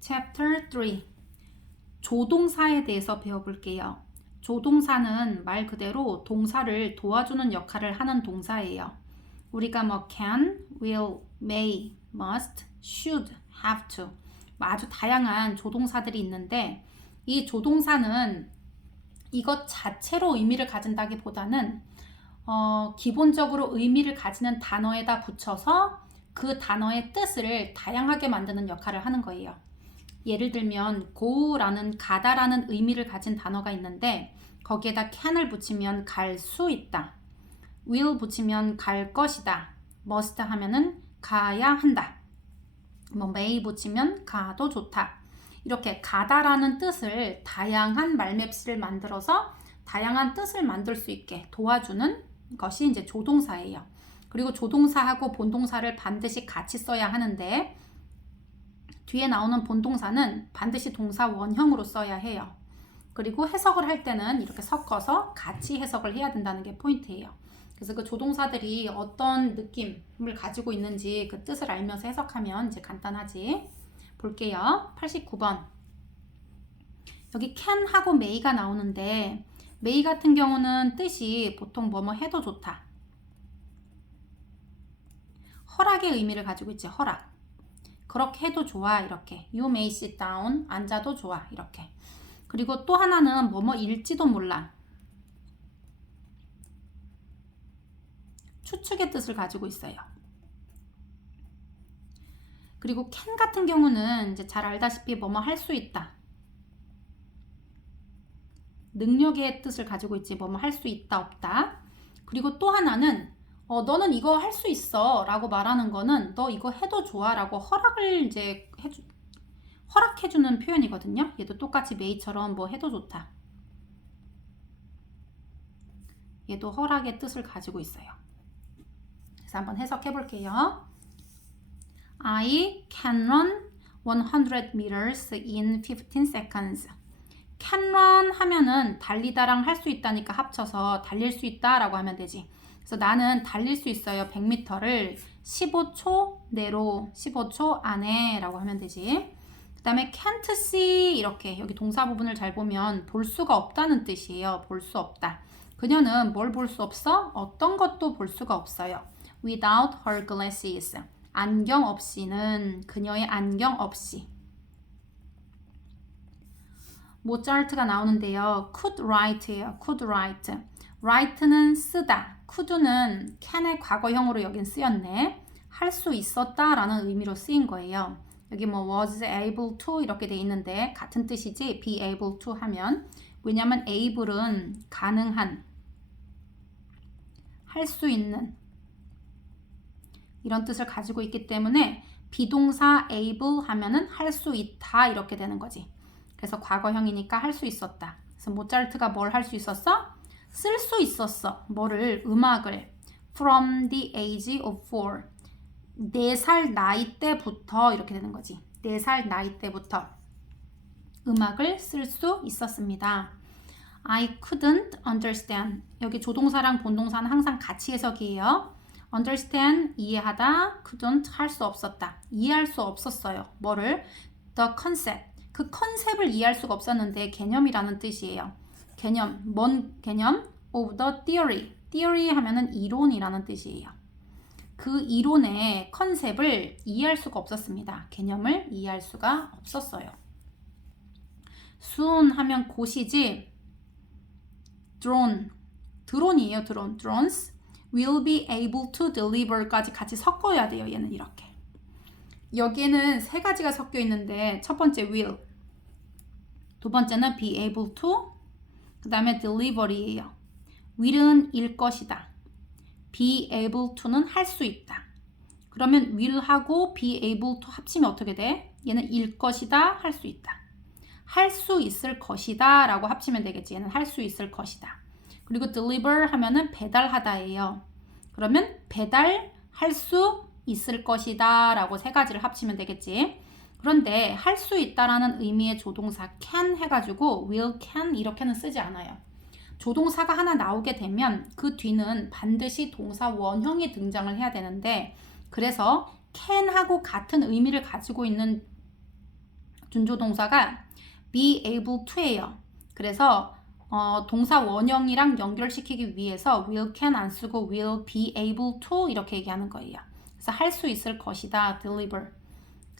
Chapter 3. 조동사에 대해서 배워볼게요. 조동사는 말 그대로 동사를 도와주는 역할을 하는 동사예요. 우리가 뭐 can, will, may, must, should, have to 아주 다양한 조동사들이 있는데 이 조동사는 이것 자체로 의미를 가진다기보다는 기본적으로 의미를 가지는 단어에다 붙여서 그 단어의 뜻을 다양하게 만드는 역할을 하는 거예요. 예를 들면 go라는 가다라는 의미를 가진 단어가 있는데 거기에다 can을 붙이면 갈 수 있다. will 붙이면 갈 것이다. must 하면은 가야 한다. 뭐 may 붙이면 가도 좋다. 이렇게 가다라는 뜻을 다양한 말맵시를 만들어서 다양한 뜻을 만들 수 있게 도와주는 것이 이제 조동사예요. 그리고 조동사하고 본동사를 반드시 같이 써야 하는데 뒤에 나오는 본동사는 반드시 동사 원형으로 써야 해요. 그리고 해석을 할 때는 이렇게 섞어서 같이 해석을 해야 된다는 게 포인트예요. 그래서 그 조동사들이 어떤 느낌을 가지고 있는지 그 뜻을 알면서 해석하면 이제 간단하지. 볼게요. 89번. 여기 can하고 may가 나오는데 may 같은 경우는 뜻이 보통 뭐뭐 해도 좋다. 허락의 의미를 가지고 있지. 허락. 그렇게 해도 좋아. 이렇게. You may sit down. 앉아도 좋아. 이렇게. 그리고 또 하나는 뭐뭐 일지도 몰라. 추측의 뜻을 가지고 있어요. 그리고 can 같은 경우는 이제 잘 알다시피 뭐뭐 할 수 있다. 능력의 뜻을 가지고 있지. 뭐뭐 할 수 있다 없다. 그리고 또 하나는 너는 이거 할 수 있어 라고 말하는 거는 너 이거 해도 좋아 라고 허락을 이제 허락해주는 표현이거든요. 얘도 똑같이 may처럼 뭐 해도 좋다. 얘도 허락의 뜻을 가지고 있어요. 그래서 한번 해석해 볼게요. I can run 100 meters in 15 seconds. can run 하면은 달리다랑 할 수 있다니까 합쳐서 달릴 수 있다 라고 하면 되지. 그래서 나는 달릴 수 있어요. 100m를 15초 내로 15초 안에 라고 하면 되지. 그 다음에 can't see 이렇게 여기 동사 부분을 잘 보면 볼 수가 없다는 뜻이에요. 볼 수 없다. 그녀는 뭘 볼 수 없어? 어떤 것도 볼 수가 없어요. Without her glasses. 안경 없이는 그녀의 안경 없이. 모차르트가 나오는데요. could write예요. could write. write는 쓰다. could는 can의 과거형으로 여긴 쓰였네. 할 수 있었다 라는 의미로 쓰인 거예요. 여기 뭐 was able to 이렇게 돼 있는데 같은 뜻이지 be able to 하면 왜냐면 able은 가능한 할 수 있는 이런 뜻을 가지고 있기 때문에 비동사 able 하면은 할 수 있다 이렇게 되는 거지. 그래서 과거형이니까 할 수 있었다. 그래서 모차르트가 뭘 할 수 있었어? 쓸 수 있었어. 뭐를? 음악을. From the age of 4. 4살 나이 때부터 이렇게 되는 거지. 4살 나이 때부터 음악을 쓸 수 있었습니다. I couldn't understand. 여기 조동사랑 본동사는 항상 같이 해석이에요. understand, 이해하다, couldn't, 할 수 없었다. 이해할 수 없었어요. 뭐를? the concept. 그 컨셉을 이해할 수가 없었는데 개념이라는 뜻이에요. 개념, 뭔 개념? of the theory. theory 하면은 이론이라는 뜻이에요. 그 이론의 컨셉을 이해할 수가 없었습니다. 개념을 이해할 수가 없었어요. soon 하면 곧이지. 드론이에요. drones will be able to deliver까지 같이 섞어야 돼요. 얘는 이렇게. 여기에는 세 가지가 섞여 있는데 첫 번째 will, 두 번째는 be able to, 그 다음에 delivery예요. will은 일 것이다. be able to는 할 수 있다. 그러면 will하고 be able to 합치면 어떻게 돼? 얘는 일 것이다, 할 수 있다. 할 수 있을 것이다 라고 합치면 되겠지. 얘는 할 수 있을 것이다. 그리고 deliver 하면은 배달하다예요. 그러면 배달할 수 있을 것이다 라고 세 가지를 합치면 되겠지. 그런데 할 수 있다라는 의미의 조동사 can 해가지고 will, can 이렇게는 쓰지 않아요. 조동사가 하나 나오게 되면 그 뒤는 반드시 동사 원형이 등장을 해야 되는데 그래서 can하고 같은 의미를 가지고 있는 준조동사가 be able to예요. 그래서 동사 원형이랑 연결시키기 위해서 will can 안 쓰고 will be able to 이렇게 얘기하는 거예요. 그래서 할 수 있을 것이다. deliver.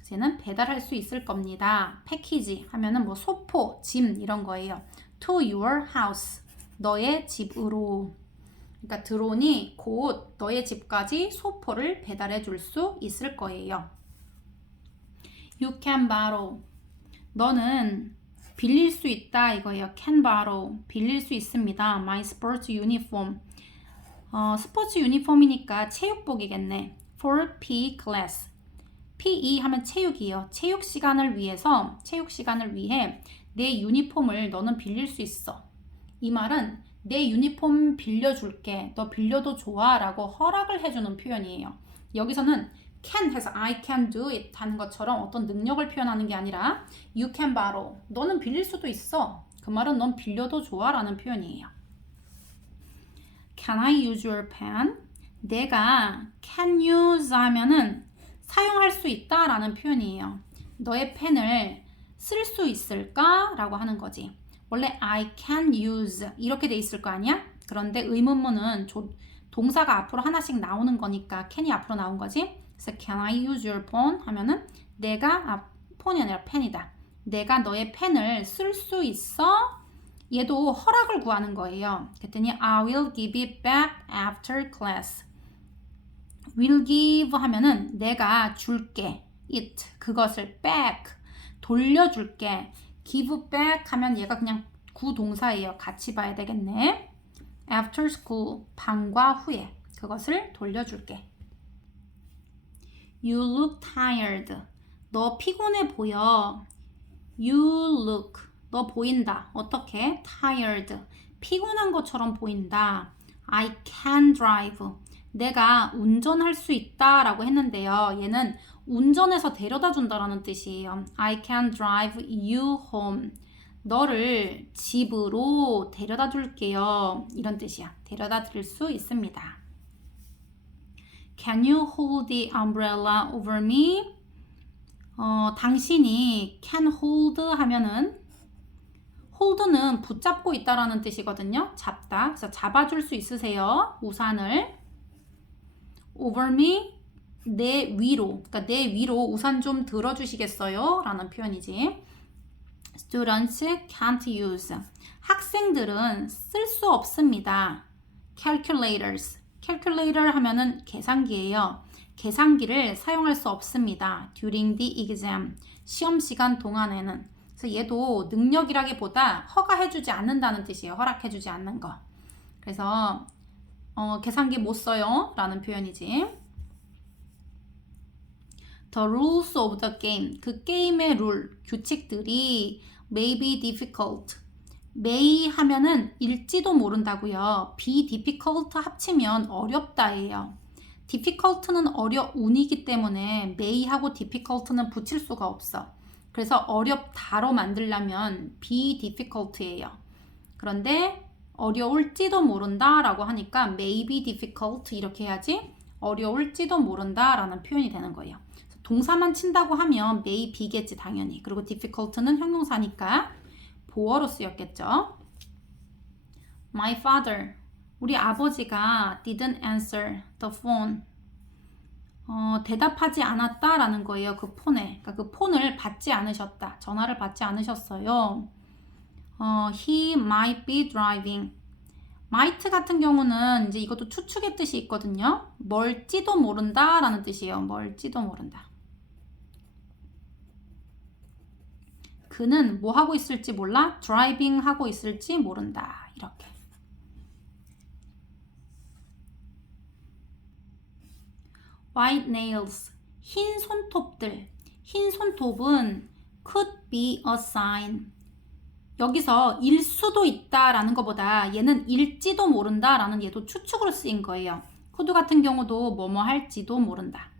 이제는 배달할 수 있을 겁니다. 패키지 하면은 뭐 소포, 짐 이런 거예요. to your house. 너의 집으로. 그러니까 드론이 곧 너의 집까지 소포를 배달해 줄 수 있을 거예요. You can borrow. 너는 빌릴 수 있다 이거예요. can borrow. 빌릴 수 있습니다. My sports uniform. 스포츠 유니폼이니까 체육복이겠네. For PE class. PE 하면 체육이에요. 체육 시간을 위해 내 유니폼을 너는 빌릴 수 있어. 이 말은 내 유니폼 빌려줄게. 너 빌려도 좋아 라고 허락을 해주는 표현이에요. 여기서는 can 해서 I can do it 하는 것처럼 어떤 능력을 표현하는 게 아니라 you can borrow. 너는 빌릴 수도 있어. 그 말은 넌 빌려도 좋아 라는 표현이에요. Can I use your pen? 내가 can use 하면은 사용할 수 있다 라는 표현이에요. 너의 펜을 쓸 수 있을까? 라고 하는 거지. 원래 I can use 이렇게 돼 있을 거 아니야? 그런데 의문문은 동사가 앞으로 하나씩 나오는 거니까 can이 앞으로 나온 거지. 그래서 can I use your phone? 하면은 내가 폰이 아니라 펜이다. 내가 너의 펜을 쓸 수 있어? 얘도 허락을 구하는 거예요. 그랬더니 I will give it back after class. will give 하면은 내가 줄게. it 그것을 back 돌려줄게. give back 하면 얘가 그냥 구동사예요. 같이 봐야 되겠네. after school 방과 후에 그것을 돌려줄게. You look tired. 너 피곤해 보여. You look. 너 보인다. 어떻게? tired. 피곤한 것처럼 보인다. I can drive. 내가 운전할 수 있다 라고 했는데요. 얘는 운전해서 데려다 준다라는 뜻이에요. I can drive you home. 너를 집으로 데려다 줄게요. 이런 뜻이야. 데려다 드릴 수 있습니다. Can you hold the umbrella over me? 당신이 can hold 하면은 hold는 붙잡고 있다라는 뜻이거든요. 잡다. 그래서 잡아줄 수 있으세요. 우산을. over me 내 위로. 그러니까 내 위로 우산 좀 들어주시겠어요? 라는 표현이지. Students can't use. 학생들은 쓸 수 없습니다. Calculators. calculator 하면은 계산기예요. 계산기를 사용할 수 없습니다. During the exam. 시험 시간 동안에는. 그래서 얘도 능력이라기보다 허가해주지 않는다는 뜻이에요. 허락해주지 않는 거. 그래서 계산기 못 써요 라는 표현이지. The rules of the game. 그 게임의 룰, 규칙들이 may be difficult. may 하면은 일지도 모른다고요. be difficult 합치면 어렵다예요. difficult는 어려운이기 때문에 may하고 difficult는 붙일 수가 없어. 그래서 어렵다로 만들려면 be difficult예요. 그런데 어려울지도 모른다 라고 하니까 may be difficult 이렇게 해야지 어려울지도 모른다 라는 표현이 되는 거예요. 동사만 친다고 하면 may be겠지 당연히. 그리고 difficult는 형용사니까 보어로 쓰였겠죠. My father, 우리 아버지가 didn't answer the phone. 대답하지 않았다라는 거예요. 그 폰에. 그러니까 그 폰을 받지 않으셨다. 전화를 받지 않으셨어요. He might be driving. might 같은 경우는 이제 이것도 추측의 뜻이 있거든요. 멀지도 모른다 라는 뜻이에요. 멀지도 모른다. 그는 뭐 하고 있을지 몰라? driving 하고 있을지 모른다. 이렇게. white nails. 흰 손톱들. 흰 손톱은 could be a sign. 여기서 일 수도 있다라는 것보다 얘는 일지도 모른다라는 얘도 추측으로 쓰인 거예요. could 같은 경우도 뭐뭐 할지도 모른다.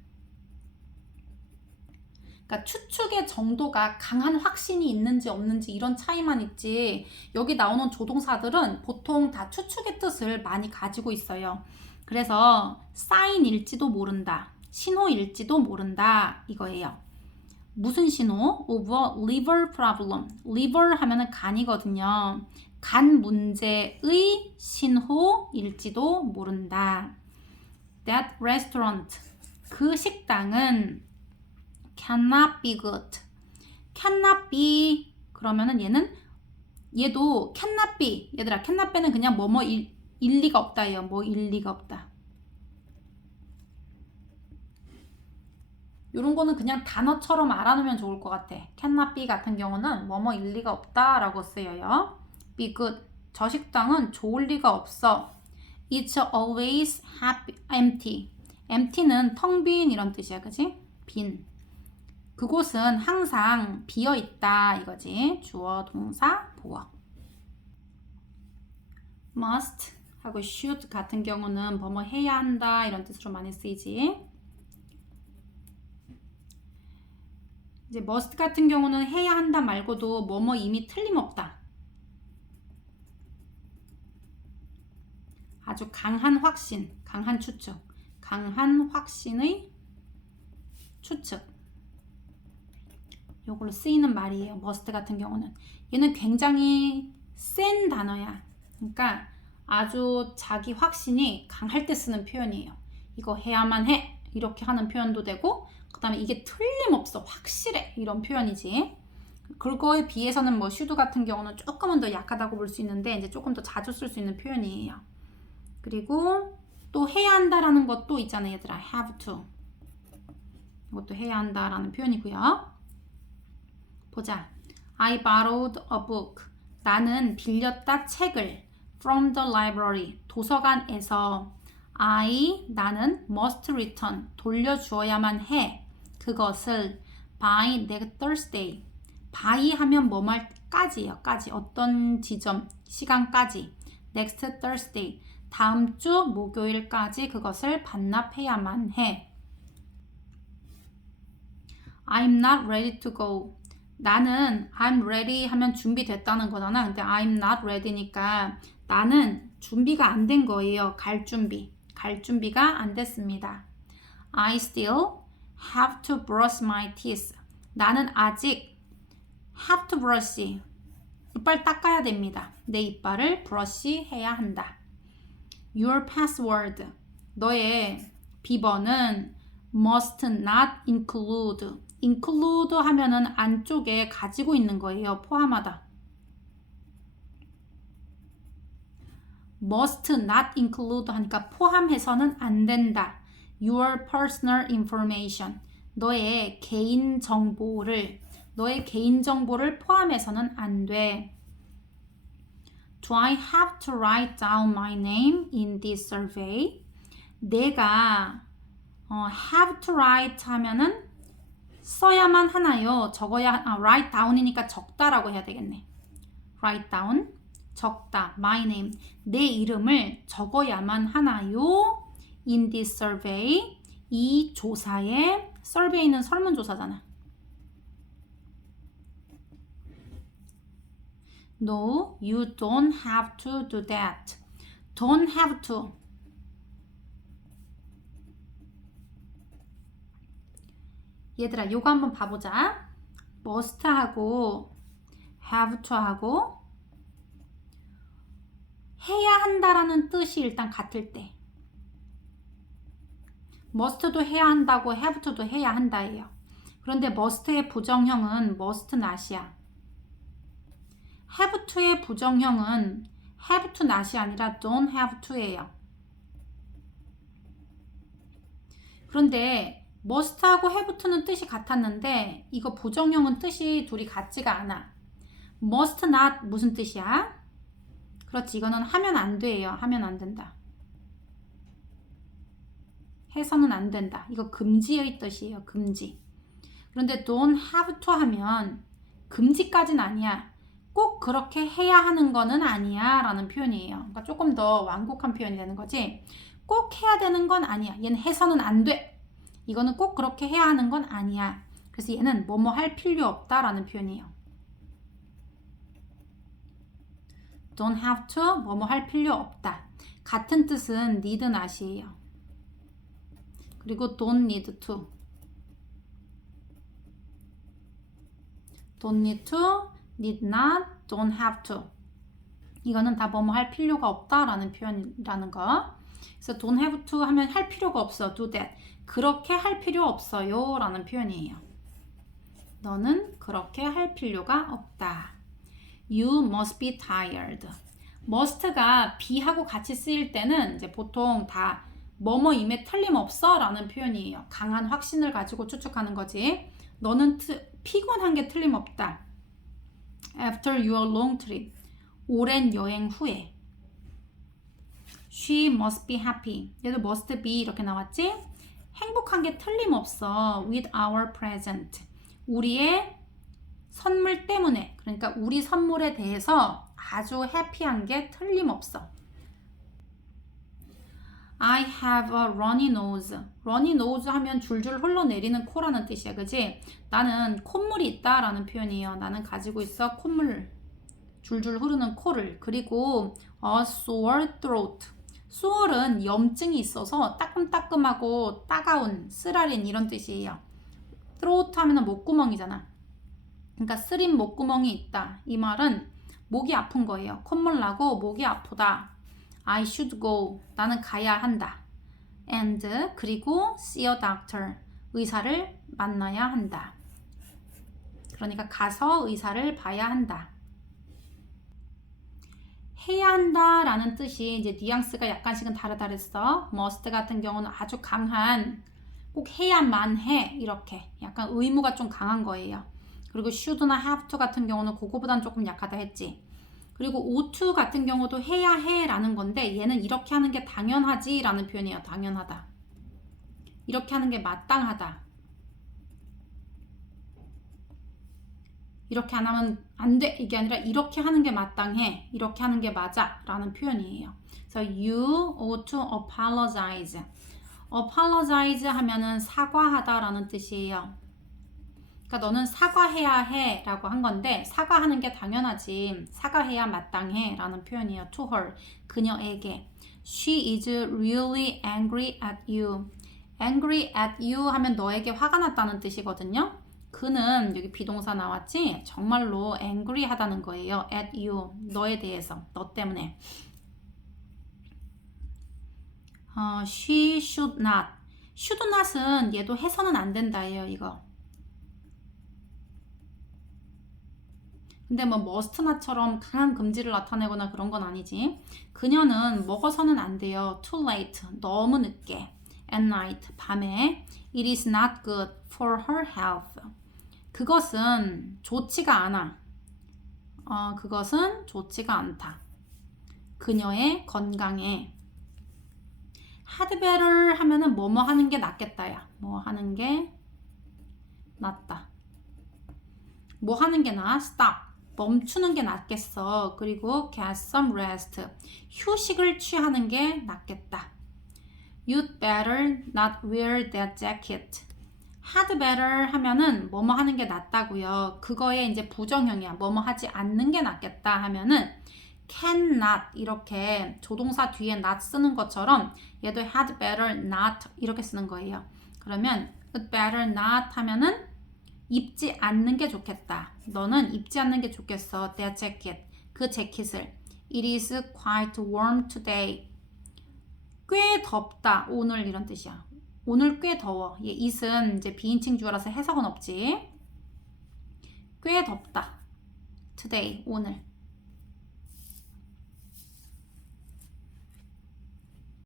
그러니까 추측의 정도가 강한 확신이 있는지 없는지 이런 차이만 있지 여기 나오는 조동사들은 보통 다 추측의 뜻을 많이 가지고 있어요. 그래서 사인일지도 모른다, 신호일지도 모른다 이거예요. 무슨 신호? of a liver problem. liver 하면은 간이거든요. 간 문제의 신호일지도 모른다. That restaurant. 그 식당은 cannot be good. cannot be 그러면은 얘도 cannot be. 얘들아, cannot be는 그냥 뭐뭐 일리가 없다예요. 뭐 일리가 없다. 이런 거는 그냥 단어처럼 알아놓으면 좋을 것 같아. cannot be 같은 경우는 뭐뭐 일리가 없다 라고 쓰여요. be good. 저 식당은 좋을 리가 없어. It's always empty. empty는 텅 빈 이런 뜻이야. 그지? 빈. 그곳은 항상 비어있다 이거지. 주어, 동사, 보어. must 하고 should 같은 경우는 뭐뭐 해야 한다 이런 뜻으로 많이 쓰이지. 이제 must 같은 경우는 해야 한다 말고도 뭐뭐 이미 틀림없다. 아주 강한 확신, 강한 추측, 강한 확신의 추측. 요걸로 쓰이는 말이에요. must 같은 경우는. 얘는 굉장히 센 단어야. 그러니까 아주 자기 확신이 강할 때 쓰는 표현이에요. 이거 해야만 해. 이렇게 하는 표현도 되고, 그 다음에 이게 틀림없어. 확실해. 이런 표현이지. 그거에 비해서는 뭐 should 같은 경우는 조금은 더 약하다고 볼 수 있는데, 이제 조금 더 자주 쓸 수 있는 표현이에요. 그리고 또 해야 한다라는 것도 있잖아요. 얘들아. have to. 이것도 해야 한다라는 표현이고요. 보자. I borrowed a book. 나는 빌렸다 책을 from the library. 도서관에서. 나는 must return. 돌려주어야만 해. 그것을 by next Thursday. by 하면 뭐 말까지예요. 까지. 어떤 지점, 시간까지. next Thursday. 다음 주 목요일까지 그것을 반납해야만 해. I'm not ready to go. 나는 I'm ready 하면 준비됐다는 거잖아. 근데 I'm not ready니까 나는 준비가 안 된 거예요. 갈 준비가 안 됐습니다. I still have to brush my teeth. 나는 아직 have to brush. 이빨 닦아야 됩니다. 내 이빨을 브러쉬 해야 한다. Your password. 너의 비번은 must not include. include 하면은 안쪽에 가지고 있는 거예요. 포함하다. must not include 하니까 포함해서는 안 된다. Your personal information. 너의 개인 정보를 포함해서는 안 돼. Do I have to write down my name in this survey? 내가 have to write 하면은 써야만 하나요? write down이니까 적다라고 해야 되겠네. write down, 적다, my name, 내 이름을 적어야만 하나요? in this survey, 이 조사에, survey는 설문조사잖아. No, you don't have to do that. Don't have to. 얘들아, 요거 한번 봐보자. must 하고 have to 하고 해야 한다라는 뜻이 일단 같을 때 must도 해야 한다고 have to도 해야 한다예요. 그런데 must의 부정형은 must not이야. have to의 부정형은 have to not이 아니라 don't have to예요. 그런데 must하고 have to는 뜻이 같았는데 이거 부정형은 뜻이 둘이 같지가 않아. must not 무슨 뜻이야? 그렇지, 이거는 하면 안 돼요. 하면 안 된다. 해서는 안 된다. 이거 금지의 뜻이에요. 금지. 그런데 don't have to 하면 금지까지는 아니야. 꼭 그렇게 해야 하는 거는 아니야 라는 표현이에요. 그러니까 조금 더 완곡한 표현이 되는 거지. 꼭 해야 되는 건 아니야. 얘는 해서는 안 돼. 이거는 꼭 그렇게 해야 하는 건 아니야. 그래서 얘는 뭐뭐 할 필요 없다 라는 표현이에요. don't have to 뭐뭐 할 필요 없다. 같은 뜻은 need not이에요. 그리고 don't need to. don't need to, need not, don't have to. 이거는 다 뭐뭐 할 필요가 없다라는 표현이라는 거. 그래서 don't have to 하면 할 필요가 없어. do that. 그렇게 할 필요 없어요 라는 표현이에요. 너는 그렇게 할 필요가 없다. You must be tired. must가 be하고 같이 쓰일 때는 이제 보통 다 뭐뭐임에 틀림없어 라는 표현이에요. 강한 확신을 가지고 추측하는 거지. 너는 피곤한 게 틀림없다. After your long trip. 오랜 여행 후에. She must be happy. 얘도 must be 이렇게 나왔지? 행복한 게 틀림없어. With our present. 우리의 선물 때문에. 그러니까 우리 선물에 대해서 아주 해피한 게 틀림없어. I have a runny nose. runny nose 하면 줄줄 흘러내리는 코라는 뜻이야. 그지? 나는 콧물이 있다 라는 표현이에요. 나는 가지고 있어 콧물. 줄줄 흐르는 코를. 그리고 a sore throat. sore은 염증이 있어서 따끔따끔하고 따가운, 쓰라린 이런 뜻이에요. throat 하면 목구멍이잖아. 그러니까 쓰린 목구멍이 있다. 이 말은 목이 아픈 거예요. 콧물 나고 목이 아프다. I should go. 나는 가야 한다. And 그리고 see a doctor. 의사를 만나야 한다. 그러니까 가서 의사를 봐야 한다. 해야 한다 라는 뜻이 이제 뉘앙스가 약간씩은 다르다 그랬어. must 같은 경우는 아주 강한, 꼭 해야만 해 이렇게 약간 의무가 좀 강한 거예요. 그리고 should나 have to 같은 경우는 그거보단 조금 약하다 했지. 그리고 ought to 같은 경우도 해야 해 라는 건데 얘는 이렇게 하는 게 당연하지 라는 표현이에요. 당연하다. 이렇게 하는 게 마땅하다. 이렇게 안 하면 안 돼. 이게 아니라 이렇게 하는 게 마땅해. 이렇게 하는 게 맞아. 라는 표현이에요. 그래서 you ought to apologize. apologize 하면은 사과하다 라는 뜻이에요. 그러니까 너는 사과해야 해 라고 한 건데 사과하는 게 당연하지. 사과해야 마땅해 라는 표현이에요. to her. 그녀에게. She is really angry at you. angry at you 하면 너에게 화가 났다는 뜻이거든요. 그는 여기 비동사 나왔지? 정말로 angry 하다는 거예요. at you. 너에 대해서. 너 때문에. She should not. should not은 얘도 해서는 안 된다예요. 이거. 근데 뭐 must not처럼 강한 금지를 나타내거나 그런 건 아니지. 그녀는 먹어서는 안 돼요. too late. 너무 늦게. at night. 밤에. It is not good for her health. 그것은 좋지가 않아. 그것은 좋지가 않다. 그녀의 건강에. had better 하면은 뭐뭐 하는 게 낫겠다야. 뭐 하는 게 낫다. 뭐 하는 게 나아? stop. 멈추는 게 낫겠어. 그리고 get some rest. 휴식을 취하는 게 낫겠다. You'd better not wear that jacket. had better 하면은 뭐뭐 하는 게 낫다고요. 그거에 이제 부정형이야. 뭐뭐 하지 않는 게 낫겠다 하면은 cannot 이렇게 조동사 뒤에 not 쓰는 것처럼 얘도 had better not 이렇게 쓰는 거예요. 그러면 you'd better not 하면은 입지 않는 게 좋겠다. 너는 입지 않는 게 좋겠어. That jacket. 그 재킷을. It is quite warm today. 꽤 덥다. 오늘 이런 뜻이야. 오늘 꽤 더워. 얘 it은 이제 비인칭 주어라서 해석은 없지. 꽤 덥다. Today. 오늘.